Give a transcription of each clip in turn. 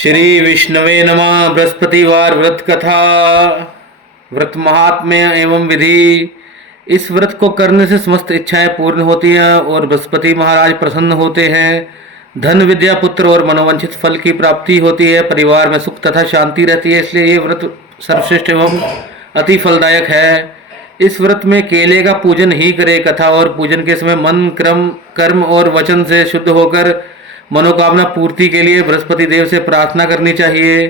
श्री विष्णवे नमः। बृहस्पतिवार व्रत कथा। व्रत महात्म्य एवं विधि। इस व्रत को करने से समस्त इच्छाएं पूर्ण होती हैं और बृहस्पति महाराज प्रसन्न होते हैं। धन विद्या पुत्र और मनोवांछित फल की प्राप्ति होती है। परिवार में सुख तथा शांति रहती है। इसलिए ये व्रत सर्वश्रेष्ठ एवं अति फलदायक है। इस व्रत में केले का पूजन ही करे। कथा और पूजन के समय मन कर्म और वचन से शुद्ध होकर मनोकामना पूर्ति के लिए बृहस्पति देव से प्रार्थना करनी चाहिए।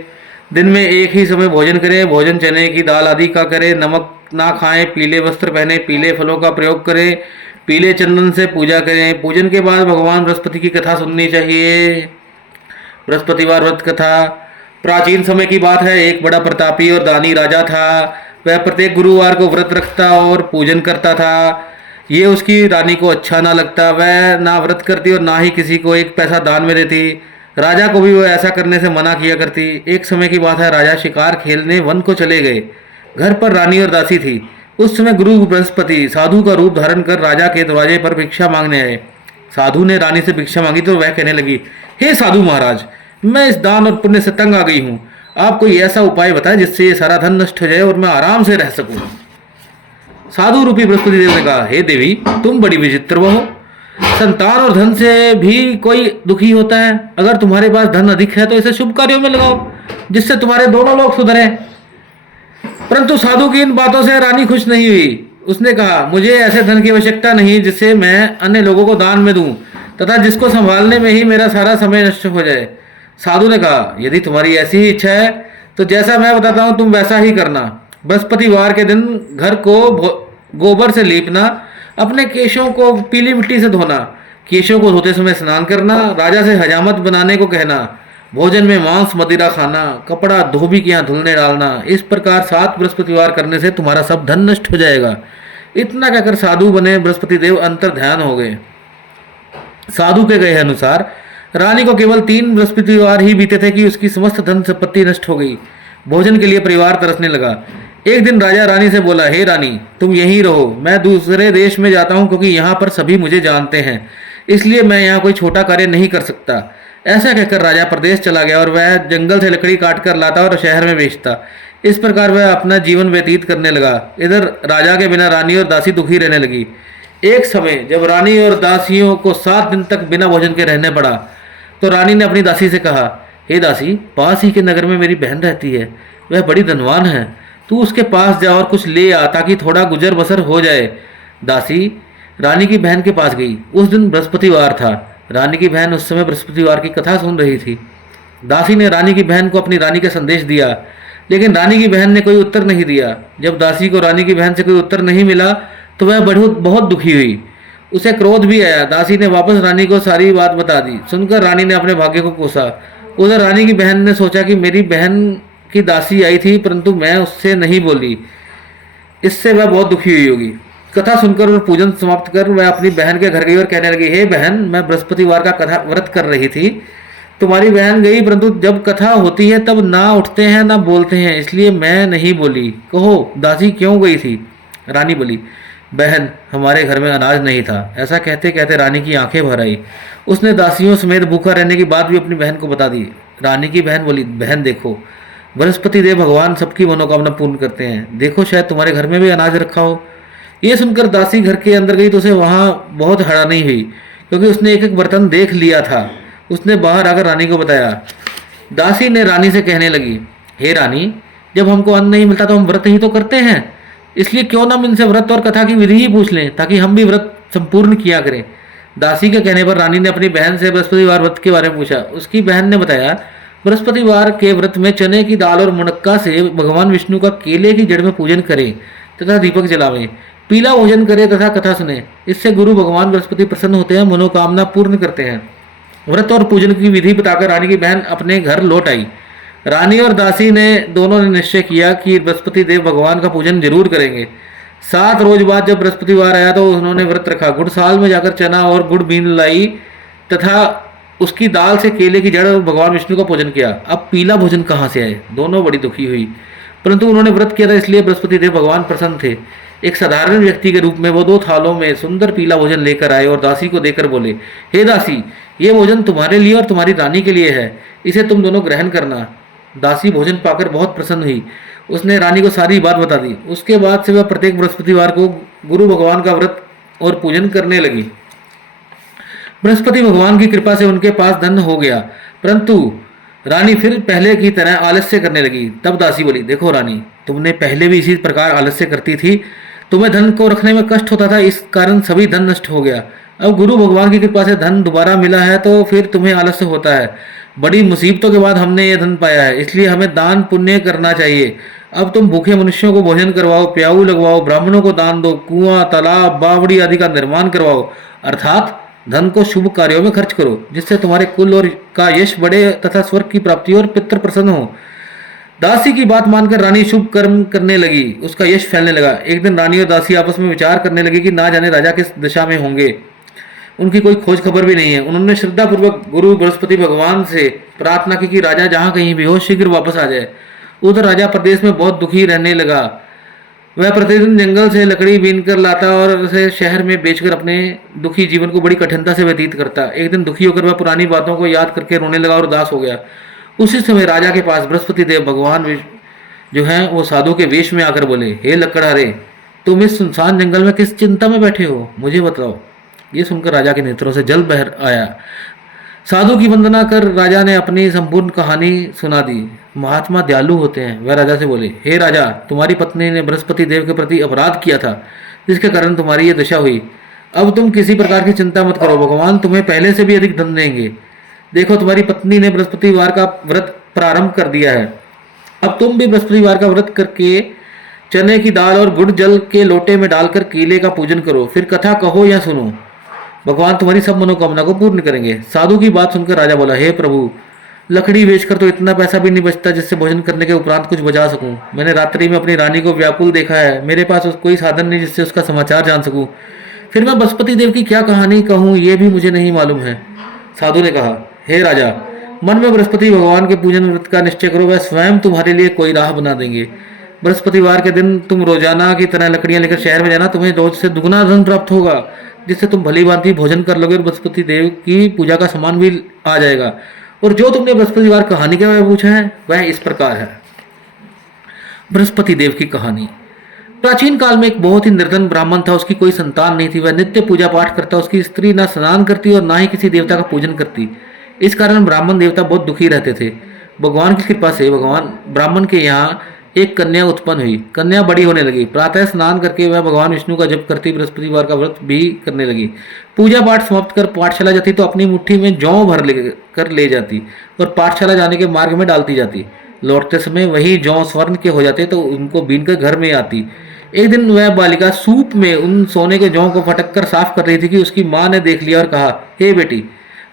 दिन में एक ही समय भोजन करें। भोजन चने की दाल आदि का करें। नमक ना खाएं। पीले वस्त्र पहने। पीले फलों का प्रयोग करें। पीले चंदन से पूजा करें। पूजन के बाद भगवान बृहस्पति की कथा सुननी चाहिए। बृहस्पतिवार व्रत कथा प्राचीन समय की बात है। एक बड़ा प्रतापी और दानी राजा था। वह प्रत्येक गुरुवार को व्रत रखता और पूजन करता था। ये उसकी रानी को अच्छा ना लगता। वह ना व्रत करती और ना ही किसी को एक पैसा दान में देती। राजा को भी वह ऐसा करने से मना किया करती। एक समय की बात है। राजा शिकार खेलने वन को चले गए। घर पर रानी और दासी थी। उस समय गुरु बृहस्पति साधु का रूप धारण कर राजा के दरवाजे पर भिक्षा मांगने आए। साधु ने रानी से भिक्षा मांगी तो वह कहने लगी, हे साधु महाराज, मैं इस दान और पुण्य से तंग आ गई हूँ। आप कोई ऐसा उपाय बताएं जिससे ये सारा धन नष्ट हो जाए और मैं आराम से रह सकूं। साधु रूपी बृहस्पति देव ने कहा, हे देवी, तुम बड़ी विचित्र हो। संतान और धन से भी कोई दुखी होता है। अगर तुम्हारे पास धन अधिक है तो इसे शुभ कार्यों में लगाओ जिससे तुम्हारे दोनों लोग सुधरे। परंतु साधु की इन बातों से रानी खुश नहीं हुई। उसने कहा, मुझे ऐसे धन की आवश्यकता नहीं जिससे मैं अन्य लोगों को दान में दूं तथा जिसको संभालने में ही मेरा सारा समय नष्ट हो जाए। साधु ने कहा, यदि तुम्हारी ऐसी ही इच्छा है तो जैसा मैं बताता हूं तुम वैसा ही करना। बृहस्पतिवार के दिन घर को गोबर से लीपना। अपने केशों को पीली मिट्टी से धोना। केशों को धोते समय स्नान करना। राजा से हजामत बनाने को कहना। भोजन में मांस मदिरा खाना। कपड़ा धोबी के यहाँ धुलने डालना। इस प्रकार 7 बृहस्पतिवार करने से तुम्हारा सब धन नष्ट हो जाएगा। इतना कहकर साधु बने बृहस्पति देव अंतर ध्यान हो गए। साधु के कहे अनुसार रानी को केवल 3 बृहस्पतिवार ही बीते थे कि उसकी समस्त धन संपत्ति नष्ट हो गई। भोजन के लिए परिवार तरसने लगा। एक दिन राजा रानी से बोला, हे रानी, तुम यहीं रहो। मैं दूसरे देश में जाता हूँ क्योंकि यहाँ पर सभी मुझे जानते हैं। इसलिए मैं यहाँ कोई छोटा कार्य नहीं कर सकता। ऐसा कहकर राजा प्रदेश चला गया और वह जंगल से लकड़ी काट कर लाता और शहर में बेचता। इस प्रकार वह अपना जीवन व्यतीत करने लगा। इधर राजा के बिना रानी और दासी दुखी रहने लगी। एक समय जब रानी और दासियों को 7 दिन तक बिना भोजन के रहने पड़ा तो रानी ने अपनी दासी से कहा, हे दासी, पास ही के नगर में मेरी बहन रहती है। वह बड़ी धनवान है। तू उसके पास जा और कुछ ले आ ताकि थोड़ा गुजर बसर हो जाए। दासी रानी की बहन के पास गई। उस दिन बृहस्पतिवार था। रानी की बहन उस समय बृहस्पतिवार की कथा सुन रही थी। दासी ने रानी की बहन को अपनी रानी का संदेश दिया, लेकिन रानी की बहन ने कोई उत्तर नहीं दिया। जब दासी को रानी की बहन से कोई उत्तर नहीं मिला तो वह बहुत दुखी हुई। उसे क्रोध भी आया। दासी ने वापस रानी को सारी बात बता दी। सुनकर रानी ने अपने भाग्य को कोसा। उधर रानी की बहन ने सोचा कि मेरी बहन की दासी आई थी परंतु मैं उससे नहीं बोली, इससे वह बहुत दुखी हुई होगी। कथा सुनकर और पूजन समाप्त कर वह अपनी बहन के घर गई और कहने लगी, हे बहन, मैं बृहस्पतिवार का कथा व्रत कर रही थी। तुम्हारी बहन गई परंतु जब कथा होती है तब ना उठते हैं ना बोलते हैं, इसलिए मैं नहीं बोली। कहो दासी क्यों गई थी? रानी बोली, बहन, हमारे घर में अनाज नहीं था। ऐसा कहते कहते रानी की आंखें भर आई। उसने दासियों समेत भूखा रहने की बात भी अपनी बहन को बता दी। रानी की बहन बोली, बहन देखो, बृहस्पति देव भगवान सबकी मनोकामना पूर्ण करते हैं। देखो, शायद तुम्हारे घर में भी अनाज रखा हो। ये सुनकर दासी घर के अंदर गई तो उसे वहाँ बहुत हैरानी हुई क्योंकि उसने एक एक बर्तन देख लिया था। उसने बाहर आकर रानी को बताया। दासी ने रानी से कहने लगी, हे रानी, जब हमको अन्न नहीं मिलता तो हम व्रत ही तो करते हैं। इसलिए क्यों ना हम इनसे व्रत और कथा की विधि ही पूछ लें ताकि हम भी व्रत संपूर्ण किया करें। दासी के कहने पर रानी ने अपनी बहन से बृहस्पतिवार व्रत के बारे में पूछा। उसकी बहन ने बताया, बृहस्पतिवार के व्रत में चने की दाल और मुनक्का से भगवान विष्णु का केले की जड़ में पूजन करें तथा दीपक जलावें। पीला भोजन करें तथा कथा सुने। इससे गुरु भगवान बृहस्पति प्रसन्न होते हैं, मनोकामना पूर्ण करते हैं। व्रत और पूजन की विधि बताकर रानी की बहन अपने घर लौट आई। रानी और दासी ने दोनों ने निश्चय किया कि बृहस्पति देव भगवान का पूजन जरूर करेंगे। 7 रोज बाद जब बृहस्पतिवार आया तो उन्होंने व्रत रखा। गुड़साल में जाकर चना और गुड़ बीन लाई तथा उसकी दाल से केले की जड़ और भगवान विष्णु का पूजन किया। अब पीला भोजन कहाँ से आए? दोनों बड़ी दुखी हुई, परंतु उन्होंने व्रत किया था इसलिए बृहस्पति देव भगवान प्रसन्न थे। एक साधारण व्यक्ति के रूप में वो 2 थालों में सुंदर पीला भोजन लेकर आए और दासी को देकर बोले, हे दासी, ये भोजन तुम्हारे लिए और तुम्हारी रानी के लिए है, इसे तुम दोनों ग्रहण करना। दासी भोजन पाकर बहुत प्रसन्न हुई। उसने रानी को सारी बात बता दी। उसके बाद से वह प्रत्येक बृहस्पतिवार को गुरु भगवान का व्रत और पूजन करने लगी। बृहस्पति भगवान की कृपा से उनके पास धन हो गया, परंतु रानी फिर पहले की तरह आलस्य करने लगी। तब दासी बोली, देखो रानी, तुमने पहले भी इसी प्रकार आलस्य करती थी, तुम्हें धन को रखने में कष्ट होता था, इस कारण सभी धन नष्ट हो गया। अब गुरु भगवान की कृपा से धन दोबारा मिला है तो फिर तुम्हें आलस्य होता है। बड़ी मुसीबतों के बाद हमने ये धन पाया है, इसलिए हमें दान पुण्य करना चाहिए। अब तुम भूखे मनुष्यों को भोजन करवाओ, प्याऊ लगवाओ, ब्राह्मणों को दान दो, कुआं, तालाब, बावड़ी आदि का निर्माण करवाओ, अर्थात धन को शुभ कार्यों में खर्च करो, जिससे तुम्हारे कुल और का यश बढ़े तथा स्वर्ग की प्राप्ति और पितृ प्रसन्न हो। दासी की बात मानकर रानी शुभ कर्म करने लगी, उसका यश फैलने लगा। एक दिन रानी और दासी आपस में विचार करने लगी कि ना जाने राजा किस दिशा में होंगे, उनकी कोई खोज खबर भी नहीं है। उन्होंने श्रद्धापूर्वक गुरु बृहस्पति भगवान से प्रार्थना की कि राजा जहाँ कहीं भी हो शीघ्र वापस आ जाए। उधर राजा प्रदेश में बहुत दुखी रहने लगा। वह प्रतिदिन जंगल से लकड़ी बीन कर लाता और उसे शहर में बेचकर अपने दुखी जीवन को बड़ी कठिनता से व्यतीत करता। एक दिन दुखी होकर वह पुरानी बातों को याद करके रोने लगा और उदास हो गया। उसी समय राजा के पास बृहस्पति देव भगवान जो हैं वो साधु के वेश में आकर बोले, हे लकड़हारे, तुम इस सुनसान जंगल में किस चिंता में बैठे हो, मुझे बताओ। ये सुनकर राजा के नेत्रों से जल बह आया। साधु की वंदना कर राजा ने अपनी संपूर्ण कहानी सुना दी। महात्मा दयालु होते हैं। वह राजा से बोले, हे राजा, तुम्हारी पत्नी ने बृहस्पति देव के प्रति अपराध किया था, जिसके कारण तुम्हारी ये दशा हुई। अब तुम किसी प्रकार की चिंता मत करो, भगवान तुम्हें पहले से भी अधिक धन देंगे। देखो, तुम्हारी पत्नी ने बृहस्पतिवार का व्रत प्रारंभ कर दिया है। अब तुम भी बृहस्पतिवार का व्रत करके चने की दाल और गुड़ जल के लोटे में डालकर कीले का पूजन करो, फिर कथा कहो या सुनो। भगवान तुम्हारी सब मनोकामना को पूर्ण करेंगे। साधु की बात सुनकर राजा बोला, हे प्रभु, लकड़ी बेचकर तो इतना पैसा भी नहीं बचता जिससे भोजन करने के उपरांत कुछ बचा सकूं। मैंने रात्रि में अपनी रानी को व्याकुल देखा है, मेरे पास कोई साधन नहीं जिससे उसका समाचार जान सकूं। फिर मैं बृहस्पति देव की क्या कहानी कहूं, यह भी मुझे नहीं मालूम है। साधु ने कहा, हे राजा, मन में बृहस्पति भगवान के पूजन व्रत का निश्चय करो, वह स्वयं तुम्हारे लिए कोई राह बना देंगे। बृहस्पतिवार के दिन तुम रोजाना की तरह लकड़ियां लेकर शहर में जाना, तुम्हें रोज से दुगना धन प्राप्त होगा, जिससे तुम भली भांति भोजन कर लोगे और बृहस्पति देव की पूजा का सामान भी आ जाएगा। और जो तुमने बृहस्पतिवार कहानी के बारे में पूछा है वह इस प्रकार है। बृहस्पति देव की कहानी। प्राचीन काल में एक बहुत ही निर्धन ब्राह्मण था, उसकी कोई संतान नहीं थी। वह नित्य पूजा पाठ करता, उसकी स्त्री ना स्नान करती और ना ही किसी देवता का पूजन करती। इस कारण ब्राह्मण देवता बहुत दुखी रहते थे। भगवान की कृपा से भगवान ब्राह्मण के यहाँ एक कन्या उत्पन्न हुई। कन्या बड़ी होने लगी। प्रातः स्नान करके वह भगवान विष्णु का जप करती, बृहस्पतिवार का व्रत भी करने लगी। पूजा पाठ समाप्त कर पाठशाला जाती तो अपनी मुट्ठी में जौ भर ले जाती और पाठशाला जाने के मार्ग में डालती जाती। लौटते समय वही जौ स्वर्ण के हो जाते तो उनको बीन कर घर में आती। एक दिन वह बालिका सूप में उन सोने के जौ को फटक कर साफ कर रही थी कि उसकी माँ ने देख लिया और कहा, हे बेटी,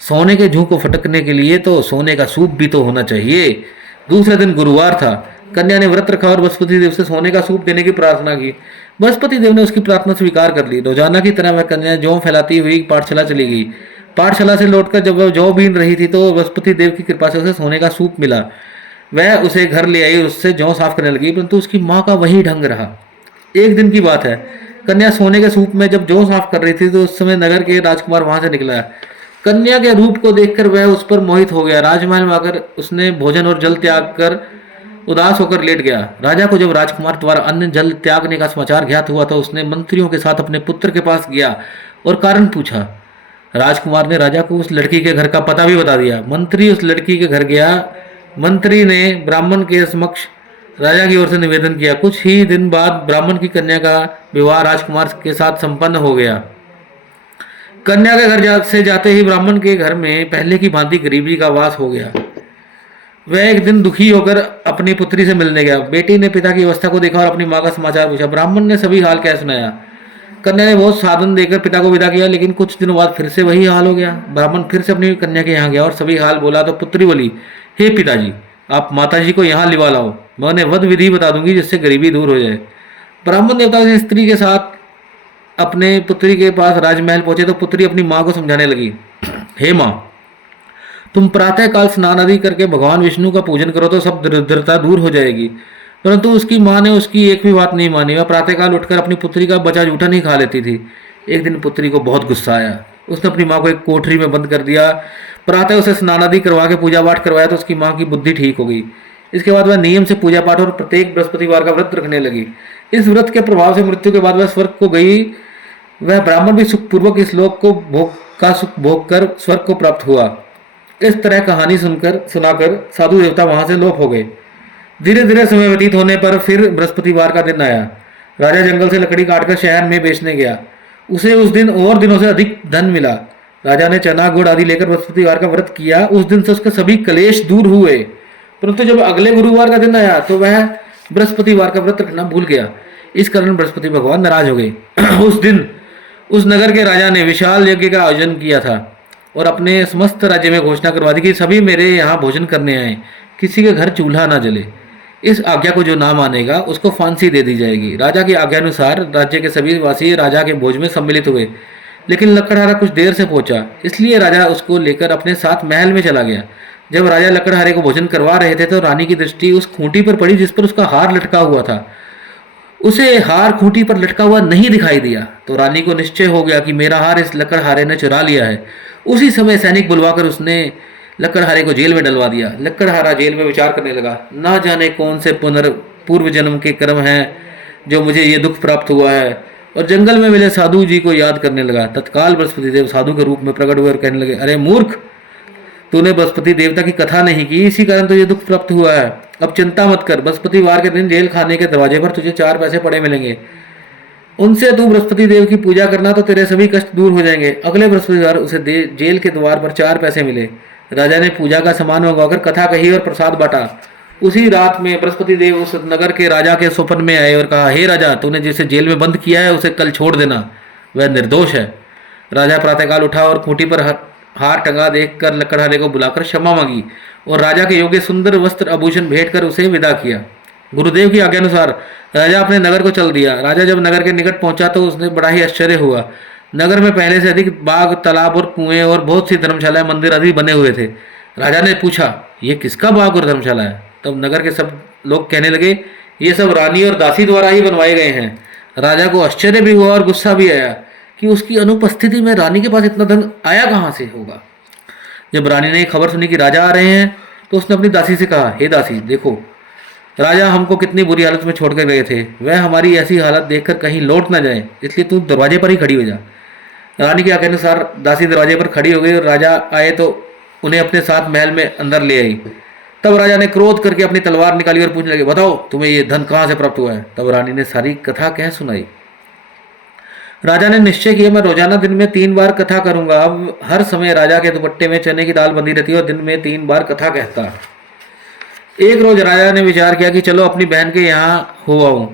सोने के जौ को फटकने के लिए तो सोने का सूप भी तो होना चाहिए। दूसरे दिन गुरुवार था। कन्या ने व्रत रखा और बृहस्पति देव से सोने का सूप देने की प्रार्थना की। बृहस्पति देव ने उसकी प्रार्थना स्वीकार कर ली। रोजाना की तरह वह कन्या जौ फैलाती हुई पाठशाला चली गई। पाठशाला से लौटकर जब वह जौ बीन रही थी तो बृहस्पति देव की कृपा से उसे सोने का सूप मिला। वह उसे घर ले आई और उससे जौ साफ करने लगी, परंतु उसकी माँ का वही ढंग रहा। एक दिन की बात है, कन्या सोने के सूप में जब जौ साफ कर रही थी तो उस समय नगर के राजकुमार वहां से निकला। कन्या के रूप को देखकर वह उस पर मोहित हो गया। राजमहल में आकर उसने भोजन और जल त्याग कर उदास होकर लेट गया। राजा को जब राजकुमार द्वारा अन्न जल त्यागने का समाचार ज्ञात हुआ तो उसने मंत्रियों के साथ अपने पुत्र के पास गया और कारण पूछा। राजकुमार ने राजा को उस लड़की के घर का पता भी बता दिया। मंत्री उस लड़की के घर गया। मंत्री ने ब्राह्मण के समक्ष राजा की ओर से निवेदन किया। कुछ ही दिन बाद ब्राह्मण की कन्या का विवाह राजकुमार के साथ संपन्न हो गया। कन्या के घर से जाते ही ब्राह्मण के घर में पहले की भांति गरीबी का वास हो गया। वह एक दिन दुखी होकर अपनी पुत्री से मिलने गया। बेटी ने पिता की अवस्था को देखा और अपनी माँ का समाचार पूछा। ब्राह्मण ने सभी हाल कह सुनाया। कन्या ने बहुत साधन देकर पिता को विदा किया, लेकिन कुछ दिनों बाद फिर से वही हाल हो गया। ब्राह्मण फिर से अपनी कन्या के यहाँ गया और सभी हाल बोला तो पुत्री बोली, हे पिताजी, आप माताजी को यहाँ लिवा लाओ, मैं उन्हें वध विधि बता दूंगी जिससे गरीबी दूर हो जाए। ब्राह्मण देवता की स्त्री के साथ अपने पुत्री के पास राजमहल पहुंचे तो पुत्री अपनी माँ को समझाने लगी, हे माँ, तुम प्रातः काल स्नान आदि करके भगवान विष्णु का पूजन करो तो सब दरिद्रता दूर हो जाएगी। परंतु उसकी माँ ने उसकी एक भी बात नहीं मानी। वह प्रातःकाल उठकर अपनी पुत्री का बचा जूठा नहीं खा लेती थी। एक दिन पुत्री को बहुत गुस्सा आया। उसने अपनी माँ को एक कोठरी में बंद कर दिया। प्रातः उसे स्नान आदि करवा के पूजा पाठ करवाया तो उसकी माँ की बुद्धि ठीक हो गई। इसके बाद वह नियम से पूजा पाठ और प्रत्येक बृहस्पतिवार का व्रत रखने लगी। इस व्रत के प्रभाव से मृत्यु के बाद वह स्वर्ग को गई। वह ब्राह्मण भी सुखपूर्वक इस लोक को सुख भोग कर स्वर्ग को प्राप्त हुआ। इस तरह कहानी सुनाकर साधु देवता वहां से लोप हो गए। धीरे धीरे समय व्यतीत होने पर फिर बृहस्पतिवार का दिन आया। राजा जंगल से लकड़ी काटकर शहर में बेचने गया। उसे उस दिन और दिनों से अधिक धन मिला। राजा ने चना गुड़ आदि लेकर बृहस्पतिवार का व्रत किया। उस दिन से उसके सभी क्लेश दूर हुए। परंतु जब अगले गुरुवार का दिन आया तो वह बृहस्पतिवार का व्रत रखना भूल गया। इस कारण बृहस्पति भगवान नाराज हो गए। उस दिन उस नगर के राजा ने विशाल यज्ञ का आयोजन किया था और अपने समस्त राज्य में घोषणा करवा दी कि सभी मेरे यहाँ भोजन करने आए, किसी के घर चूल्हा ना जले। इस आज्ञा को जो ना मानेगा उसको फांसी दे दी जाएगी। राजा की आज्ञानुसार राज्य के सभी वासी राजा के भोज में सम्मिलित हुए, लेकिन लकड़हारा कुछ देर से पहुंचा, इसलिए राजा उसको लेकर अपने साथ महल में चला गया। जब राजा लकड़हारे को भोजन करवा रहे थे तो रानी की दृष्टि उस खूंटी पर पड़ी जिस पर उसका हार लटका हुआ था। उसे हार खूंटी पर लटका हुआ नहीं दिखाई दिया तो रानी को निश्चय हो गया कि मेरा हार इस लकड़हारे ने चुरा लिया है। उसी समय सैनिक बुलवाकर उसने लकड़हारे को जेल में डलवा दिया। लकड़हारा जेल में विचार करने लगा, ना जाने कौन से पूर्व जन्म के कर्म हैं जो मुझे ये दुख प्राप्त हुआ है, और जंगल में मिले साधु जी को याद करने लगा। तत्काल बृहस्पति देव साधु के रूप में प्रकट हुए और कहने लगे, अरे मूर्ख, तूने बृहस्पति देवता की कथा नहीं की, इसी कारण तो ये दुख प्राप्त हुआ है। अब चिंता मत कर, बृहस्पतिवार के दिन जेल खाने के दरवाजे पर तुझे 4 पैसे पड़े मिलेंगे। उनसे तू बृहस्पति देव की पूजा करना तो तेरे सभी कष्ट दूर हो जाएंगे। अगले बृहस्पतिवार उसे जेल के द्वार पर 4 पैसे मिले। राजा ने पूजा का सामान मंगवाकर कथा कही और प्रसाद बांटा। उसी रात में बृहस्पति देव उस नगर के राजा के स्वप्न में आए और कहा, हे राजा, तूने जिसे जेल में बंद किया है उसे कल छोड़ देना, वह निर्दोष है। राजा प्रातःकाल उठा और खूंटी पर हार टंगा देखकर लकड़हारे को बुलाकर क्षमा मांगी और राजा के योग्य सुंदर वस्त्र आभूषण भेंट कर उसे विदा किया। गुरुदेव की आज्ञानुसार राजा अपने नगर को चल दिया। राजा जब नगर के निकट पहुंचा तो उसने बड़ा ही आश्चर्य हुआ। नगर में पहले से अधिक बाग, तालाब और कुएं और बहुत सी धर्मशालाएं, मंदिर आदि बने हुए थे। राजा ने पूछा, ये किसका बाग और धर्मशाला है? तब नगर के सब लोग कहने लगे, ये सब रानी और दासी द्वारा ही बनवाए गए हैं। राजा को आश्चर्य भी हुआ और गुस्सा भी आया कि उसकी अनुपस्थिति में रानी के पास इतना धन आया कहाँ से होगा। जब रानी ने खबर सुनी कि राजा आ रहे हैं तो उसने अपनी दासी से कहा, हे दासी, देखो राजा हमको कितनी बुरी हालत में छोड़कर गए थे, वह हमारी ऐसी हालत देखकर कहीं लौट ना जाए, इसलिए तू दरवाजे पर ही खड़ी हो जा। रानी के आज्ञानुसार दासी दरवाजे पर खड़ी हो गई और राजा आए तो उन्हें अपने साथ महल में अंदर ले आई। तब राजा ने क्रोध करके अपनी तलवार निकाली और पूछने लगे, बताओ तुम्हें ये धन कहाँ से प्राप्त हुआ है? तब रानी ने सारी कथा कह सुनाई। राजा ने निश्चय किया, मैं रोजाना दिन में 3 बार कथा करूंगा। अब हर समय राजा के दुपट्टे में चने की दाल बंधी रहती है और दिन में 3 बार कथा कहता। एक रोज राजा ने विचार किया कि चलो अपनी बहन के यहाँ हो आऊं।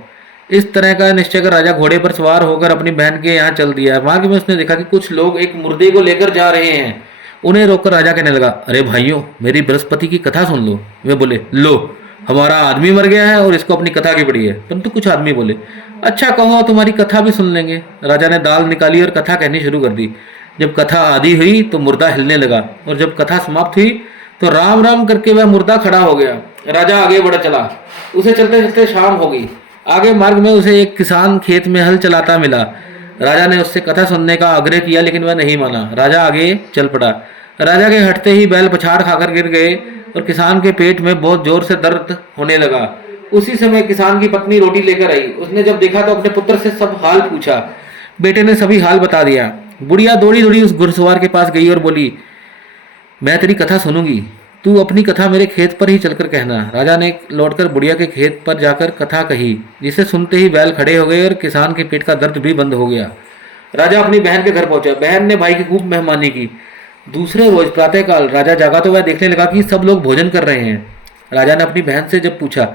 इस तरह का निश्चय कर राजा घोड़े पर सवार होकर अपनी बहन के यहाँ चल दिया। मार्ग में उसने देखा कि कुछ लोग एक मुर्दे को लेकर जा रहे हैं। उन्हें रोककर राजा कहने लगा, अरे भाइयों, मेरी बृहस्पति की कथा सुन लो। वे बोले, लो, हमारा आदमी मर गया है और इसको अपनी कथा की पड़ी है। परंतु कुछ आदमी बोले, अच्छा कहो, तुम्हारी कथा भी सुन लेंगे। राजा ने दाल निकाली और कथा कहनी शुरू कर दी। जब कथा आदि हुई तो मुर्दा हिलने लगा और जब कथा समाप्त हुई तो राम राम करके वह मुर्दा खड़ा हो गया। राजा आगे बढ़ चला। उसे चलते चलते शाम हो गई। आगे मार्ग में उसे एक किसान खेत में हल चलाता मिला। राजा ने उससे कथा सुनने का आग्रह किया लेकिन वह नहीं माना। राजा आगे चल पड़ा। राजा के हटते ही बैल पछाड़ खाकर गिर गए और किसान के पेट में बहुत जोर से दर्द होने लगा। उसी समय किसान की पत्नी रोटी लेकर आई। उसने जब देखा तो अपने पुत्र से सब हाल पूछा। बेटे ने सभी हाल बता दिया। बुढ़िया दौड़ी दौड़ी उस घुड़सवार के पास गई और बोली, मैं तेरी कथा सुनूंगी, तू अपनी कथा मेरे खेत पर ही चलकर कहना। राजा ने लौटकर बुढ़िया के खेत पर जाकर कथा कही, जिसे सुनते ही बैल खड़े हो गए और किसान के पेट का दर्द भी बंद हो गया। राजा अपनी बहन के घर पहुंचा। बहन ने भाई की खूब मेहमानी की। दूसरे रोज प्रातःकाल राजा जागा तो वह देखने लगा कि सब लोग भोजन कर रहे हैं। राजा ने अपनी बहन से जब पूछा,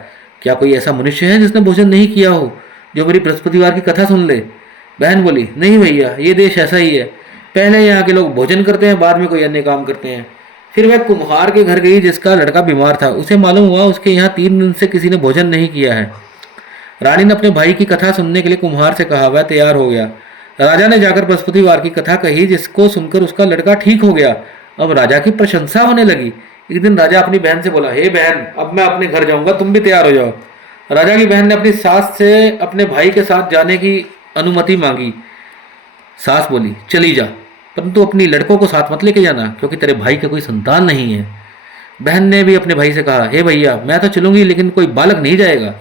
क्या कोई ऐसा मनुष्य है जिसने भोजन नहीं किया हो, जो मेरी बृहस्पतिवार की कथा सुन ले? बहन बोली, नहीं भैया, ये देश ऐसा ही है। पहले यहाँ के लोग भोजन करते हैं, बाद में कोई अन्य काम करते हैं। फिर वह कुम्हार के घर गई जिसका लड़का बीमार था। उसे मालूम हुआ उसके यहाँ 3 दिन से किसी ने भोजन नहीं किया है। रानी ने अपने भाई की कथा सुनने के लिए कुम्हार से कहा। वह तैयार हो गया। राजा ने जाकर बृहस्पतिवार की कथा कही, जिसको सुनकर उसका लड़का ठीक हो गया। अब राजा की प्रशंसा होने लगी। एक दिन राजा अपनी बहन से बोला, हे बहन, अब मैं अपने घर जाऊंगा, तुम भी तैयार हो जाओ। राजा की बहन ने अपनी सास से अपने भाई के साथ जाने की अनुमति मांगी। सास बोली, चली जा, परंतु अपनी लड़कों को साथ मत लेके जाना, क्योंकि तेरे भाई का कोई संतान नहीं है। बहन ने भी अपने भाई से कहा, हे भैया, मैं तो चलूंगी लेकिन कोई बालक नहीं जाएगा।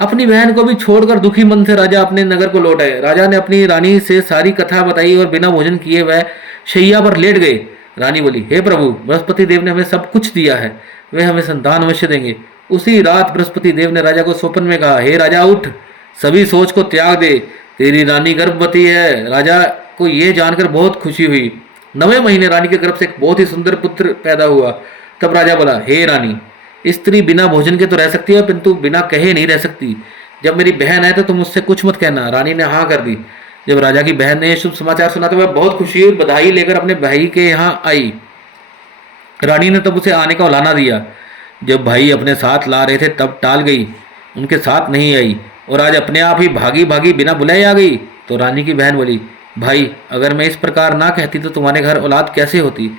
अपनी बहन को भी छोड़कर दुखी मन से राजा अपने नगर को लौट आए। राजा ने अपनी रानी से सारी कथा बताई और बिना भोजन किए वह शैया पर लेट गए। रानी बोली, हे प्रभु, बृहस्पति देव ने हमें सब कुछ दिया है, वे हमें संतान अवश्य देंगे। उसी रात बृहस्पति देव ने राजा को स्वप्न में कहा, हे राजा, उठ, सभी सोच को त्याग दे, तेरी रानी गर्भवती है। राजा को यह जानकर बहुत खुशी हुई। 9वें महीने रानी के गर्भ से एक बहुत ही सुंदर पुत्र पैदा हुआ। तब राजा बोला, हे रानी, स्त्री बिना भोजन के तो रह सकती है, किंतु बिना कहे नहीं रह सकती। जब मेरी बहन है तो तुम मुझसे कुछ मत कहना। रानी ने हाँ कर दी। जब राजा की बहन ने शुभ समाचार सुना तो वह बहुत खुशी और बधाई लेकर अपने भाई के यहाँ आई। रानी ने तब उसे आने का उलाना दिया। जब भाई अपने साथ ला रहे थे तब टाल गई, उनके साथ नहीं आई और आज अपने आप ही भागी भागी बिना बुलाए आ गई। तो रानी की बहन बोली, भाई, अगर मैं इस प्रकार ना कहती तो तुम्हारे घर औलाद कैसे होती।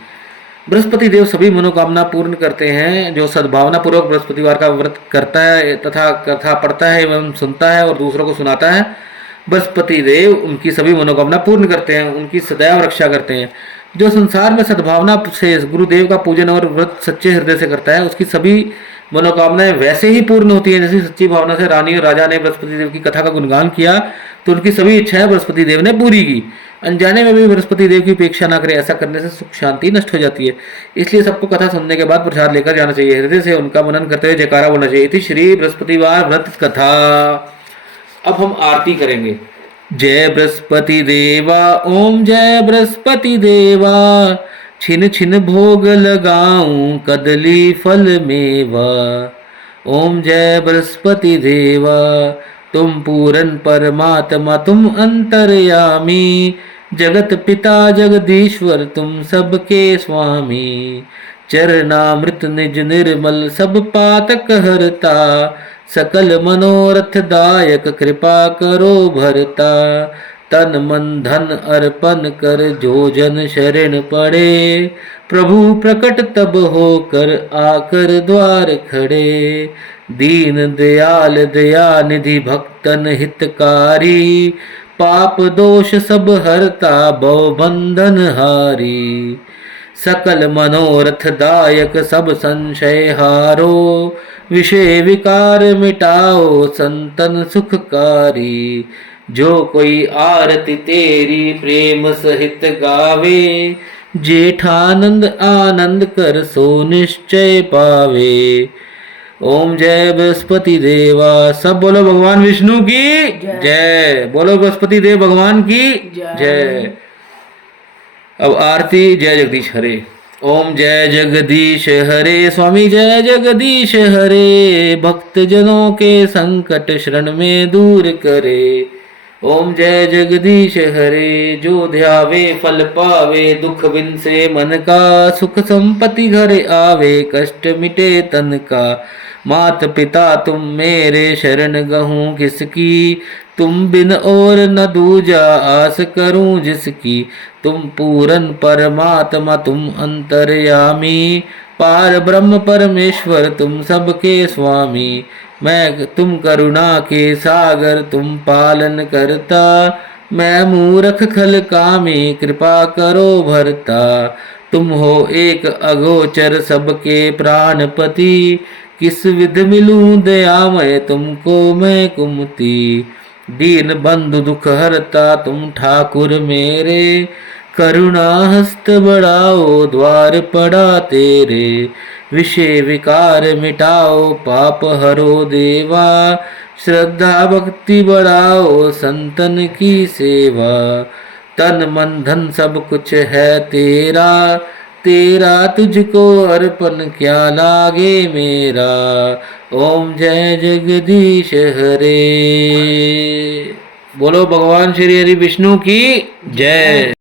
बृहस्पति देव सभी मनोकामना पूर्ण करते हैं। जो सद्भावना पूर्वक बृहस्पतिवार का व्रत करता है तथा कथा पढ़ता है एवं सुनता है और दूसरों को सुनाता है, बृहस्पति देव उनकी सभी मनोकामना पूर्ण करते हैं, उनकी सदैव रक्षा करते हैं। जो संसार में सद्भावना से गुरुदेव का पूजन और व्रत सच्चे हृदय से करता है, उसकी सभी मनोकामनाएं वैसे ही पूर्ण होती हैं जैसी सच्ची भावना से रानी और राजा ने बृहस्पति देव की कथा का गुणगान किया तो उनकी सभी इच्छाएं बृहस्पति देव ने पूरी की। अनजाने में भी बृहस्पति देव की उपेक्षा ना करें, ऐसा करने से सुख शांति नष्ट हो जाती है। इसलिए सबको कथा सुनने के बाद प्रसाद लेकर जाना चाहिए। हृदय से उनका मनन करते हुए जयकारा बोलना चाहिए। इति श्री बृहस्पतिवार व्रत कथा। अब हम आरती करेंगे। जय बृहस्पति देवा, ओम जय बृहस्पति देवा, छिन छिन भोग लगाऊं कदली फल मेवा। ओम जय बृहस्पति देवा, तुम पूरन परमात्मा, तुम अंतर्यामी, जगत पिता जगदीश्वर, तुम सबके स्वामी। चरणामृत निज निर्मल, सब पातक हरता, सकल मनोरथ दायक, कृपा करो भरता। तन मन धन अर्पण कर, जो जन शरण पड़े, प्रभु प्रकट तब होकर आकर द्वार खड़े। दीन दयाल दया निधि, भक्तन हितकारी, पाप दोष सब हरता, भव बंधन हारी। सकल मनोरथ दायक, सब संशय हारो, विषय विकार मिटाओ, संतन सुखकारी। जो कोई आरती तेरी प्रेम सहित गावे, जेठानंद आनंद कर सो निश्चय पावे। ओम जय बृहस्पति देवा। सब बोलो भगवान विष्णु की जय। बोलो बृहस्पति देव भगवान की जय। अब आरती जय जगदीश हरे। ओम जय जगदीश हरे, स्वामी जय जगदीश हरे, भक्त जनों के संकट शरण में दूर करे। ओम जय जगदीश हरे, जो ध्यावे फल पावे, दुख बिन से मन का, सुख संपत्ति घर आवे, कष्ट मिटे तन का। मात पिता तुम मेरे, शरण गहूँ किसकी, तुम बिन और न दूजा, आस करूं जिसकी। तुम पूरन परमात्मा, तुम अंतर्यामी, पार ब्रह्म परमेश्वर, तुम सबके स्वामी। मैं तुम करुणा के सागर, तुम पालन करता, मैं मूर्ख खल कामी, कृपा करो भरता। तुम हो एक अगोचर, सबके प्राणपति, किस विध मिलूं दयामय, तुमको मैं कुमति। दीन बंधु दुख हरता, तुम ठाकुर मेरे, करुणा हस्त बढ़ाओ, द्वार पड़ा तेरे। विषय विकार मिटाओ, पाप हरो देवा, श्रद्धा भक्ति बढ़ाओ, संतन की सेवा। तन मन धन सब कुछ है तेरा, तेरा तुझको अर्पण क्या लागे मेरा। ओम जय जगदीश हरे। बोलो भगवान श्री हरि विष्णु की जय।